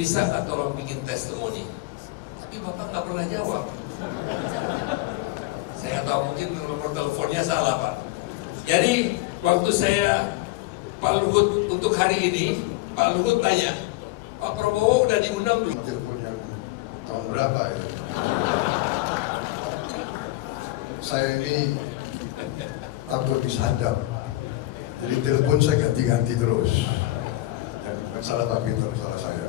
bisa nggak tolong bikin testimoni? Tapi Bapak nggak pernah jawab. Saya tahu mungkin nomor teleponnya salah Pak. Jadi waktu saya Pak Luhut untuk hari ini, Pak Luhut tanya, Pak Prabowo udah diundang belum? Telepon yang tahun berapa ya? Saya ini takut disadap. Jadi telepon saya ganti-ganti terus. Dan bukan salah Pak Peter, salah saya.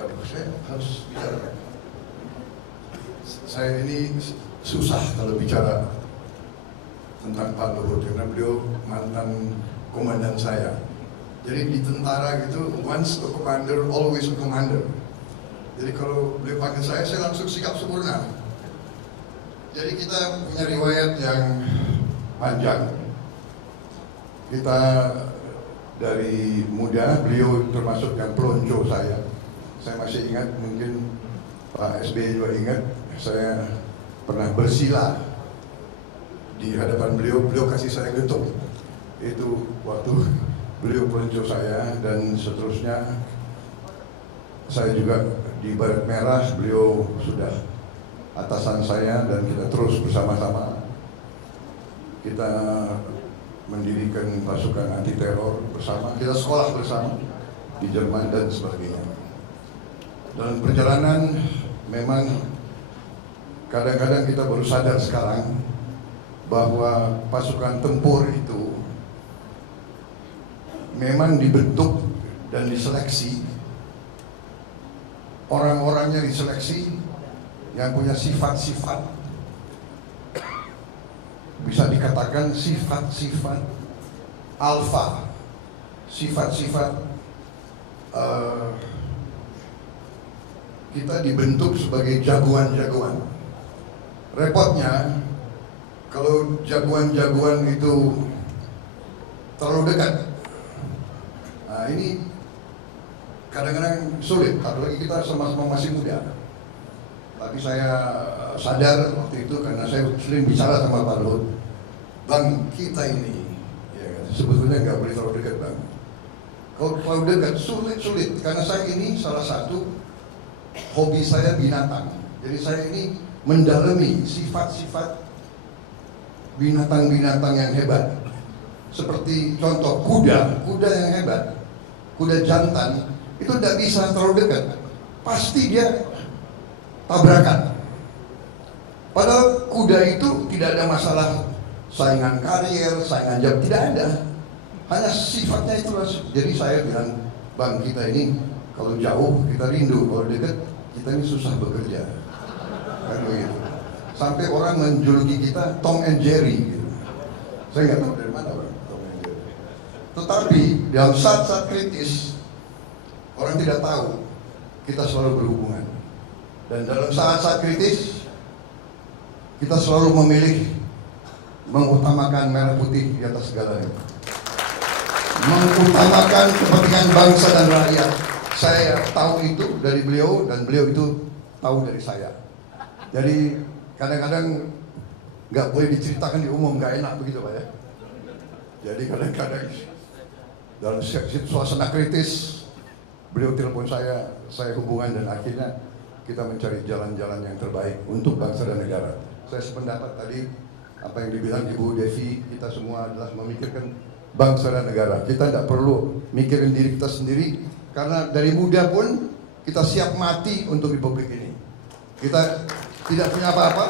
Waduh, saya harus bicara. Saya ini susah kalau bicara tentang Pak Luhut karena beliau mantan komandan saya. Jadi di tentara gitu, once a commander, always a commander. Jadi kalau beliau panggil saya langsung sikap sempurna. Jadi kita punya riwayat yang panjang. Kita dari muda, beliau termasuk yang pelonco saya. Saya masih ingat, mungkin Pak SBY juga ingat, saya pernah bersila di hadapan beliau, beliau kasih saya getuk. Itu waktu beliau pelonco saya, dan seterusnya saya juga di Baret Merah, beliau sudah atasan saya, dan kita terus bersama-sama. Kita mendirikan pasukan anti teror bersama, kita sekolah bersama di Jerman dan sebagainya. Dalam perjalanan memang kadang-kadang kita baru sadar sekarang bahwa pasukan tempur itu memang dibentuk dan diseleksi, orang-orangnya diseleksi yang punya sifat-sifat, bisa dikatakan sifat-sifat alfa, sifat-sifat kita dibentuk sebagai jagoan-jagoan. Repotnya kalau jagoan-jagoan itu terlalu dekat, nah ini kadang-kadang sulit, apalagi kita sama-sama masih muda. Tapi saya sadar waktu itu karena saya sering bicara sama Pak Luhut, Bang, kita ini ya, sebetulnya nggak boleh terlalu dekat Bang. Kalau terlalu dekat sulit karena saya ini salah satu hobi saya binatang. Jadi saya ini mendalami sifat-sifat binatang-binatang yang hebat. Seperti contoh kuda yang hebat, kuda jantan itu tidak bisa terlalu dekat, pasti dia tabrakan. Padahal kuda itu tidak ada masalah saingan karier, saingan jam, tidak ada. Hanya sifatnya itulah. Jadi saya bilang, Bang, kita ini kalau jauh kita rindu, kalau dekat kita ini susah bekerja. Kan begitu. Sampai orang menjuluki kita Tom and Jerry gitu. Saya nggak tahu dari mana Bang, Tom and Jerry. Tetapi dalam saat-saat kritis orang tidak tahu kita selalu berhubungan. Dan dalam saat-saat kritis kita selalu memilih mengutamakan merah putih di atas segalanya, mengutamakan kepentingan bangsa dan rakyat. Saya tahu itu dari beliau dan beliau itu tahu dari saya. Jadi kadang-kadang nggak boleh diceritakan di umum, nggak enak begitu Pak ya. Jadi kadang-kadang dalam suasana kritis beliau telepon saya hubungan, dan akhirnya kita mencari jalan-jalan yang terbaik untuk bangsa dan negara. Saya sependapat tadi apa yang dibilang Ibu Devi, kita semua adalah memikirkan bangsa dan negara. Kita tidak perlu mikirin diri kita sendiri, karena dari muda pun kita siap mati untuk republik ini. Kita tidak punya apa-apa,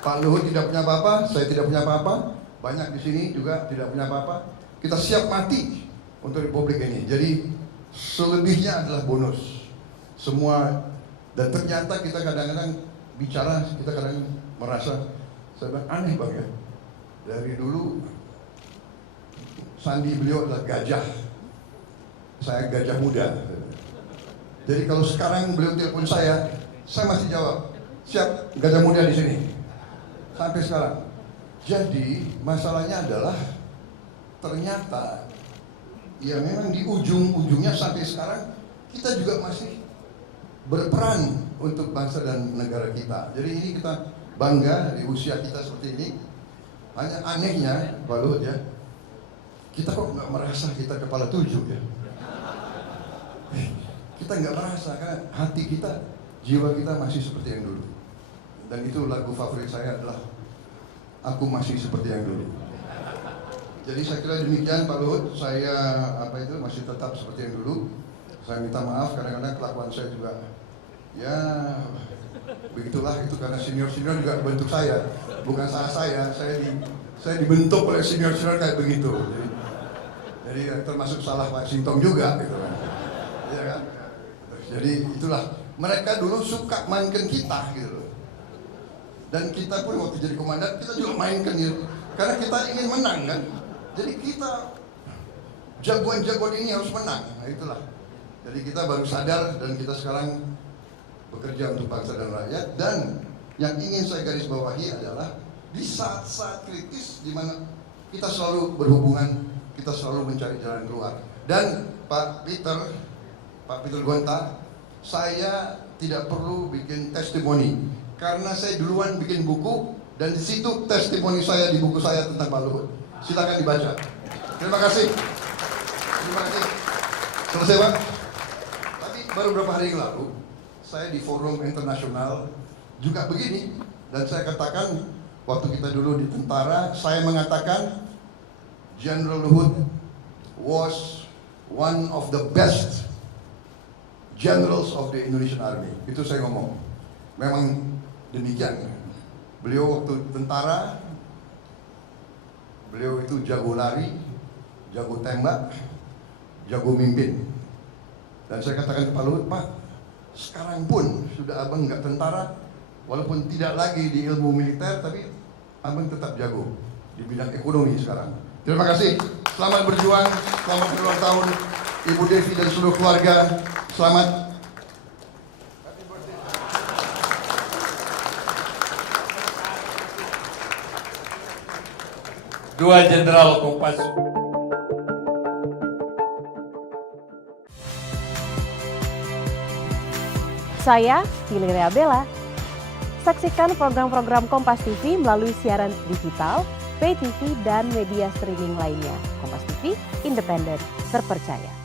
Pak Luhut tidak punya apa-apa, saya tidak punya apa-apa, banyak di sini juga tidak punya apa-apa. Kita siap mati untuk republik ini. Jadi selebihnya adalah bonus semua. Dan ternyata kita kadang-kadang bicara, kita kadang merasa, saya bilang aneh Bang ya, dari dulu sandi beliau adalah gajah, saya gajah muda. Jadi kalau sekarang beliau telepon saya masih jawab, siap, gajah muda di sini sampai sekarang. Jadi masalahnya adalah ternyata ya memang di ujung-ujungnya sampai sekarang kita juga masih berperan untuk bangsa dan negara kita. Jadi ini kita bangga di usia kita seperti ini. Hanya anehnya Pak Luhut ya, kita kok nggak merasa kita kepala 7 ya. kita nggak merasa kan hati kita, jiwa kita masih seperti yang dulu. Dan itu lagu favorit saya adalah Aku Masih Seperti Yang Dulu. Jadi saya kira demikian Pak Luhut, saya masih tetap seperti yang dulu. Saya minta maaf kadang-kadang kelakuan saya juga ya begitulah, itu karena senior-senior juga bentuk saya, bukan salah saya dibentuk oleh senior-senior kayak begitu. Jadi termasuk salah Pak Sintong juga gitu kan. Iya kan? Jadi itulah, mereka dulu suka mainkan kita gitu loh. Dan kita pun waktu jadi komandan kita juga mainkan gitu. Karena kita ingin menang kan. Jadi kita jagoan-jagoan ini harus menang. Nah itulah. Jadi kita baru sadar dan kita sekarang bekerja untuk bangsa dan rakyat. Dan yang ingin saya garis bawahi adalah di saat-saat kritis di mana kita selalu berhubungan, kita selalu mencari jalan keluar. Dan Pak Peter Gonta, saya tidak perlu bikin testimoni karena saya duluan bikin buku dan di situ testimoni saya di buku saya tentang Pak Luhut. Silakan dibaca. Terima kasih. Terima kasih. Selesai Pak. Tapi baru beberapa hari yang lalu saya di forum internasional juga begini dan saya katakan waktu kita dulu di tentara, saya mengatakan General Luhut was one of the best generals of the Indonesian Army. Itu saya ngomong. Memang demikian. Beliau waktu tentara, beliau itu jago lari, jago tembak, jago mimpin. Dan saya katakan ke Pak Luhut, Pak, sekarang pun sudah abang nggak tentara, walaupun tidak lagi di ilmu militer, tapi abang tetap jago di bidang ekonomi sekarang. Terima kasih. Selamat berjuang, selamat berulang tahun Ibu Devi dan seluruh keluarga. Selamat. Dua Jenderal Kopassus. Saya Valeria Bella. Saksikan program-program Kompas TV melalui siaran digital, pay TV, dan media streaming lainnya. Kompas TV, independen, terpercaya.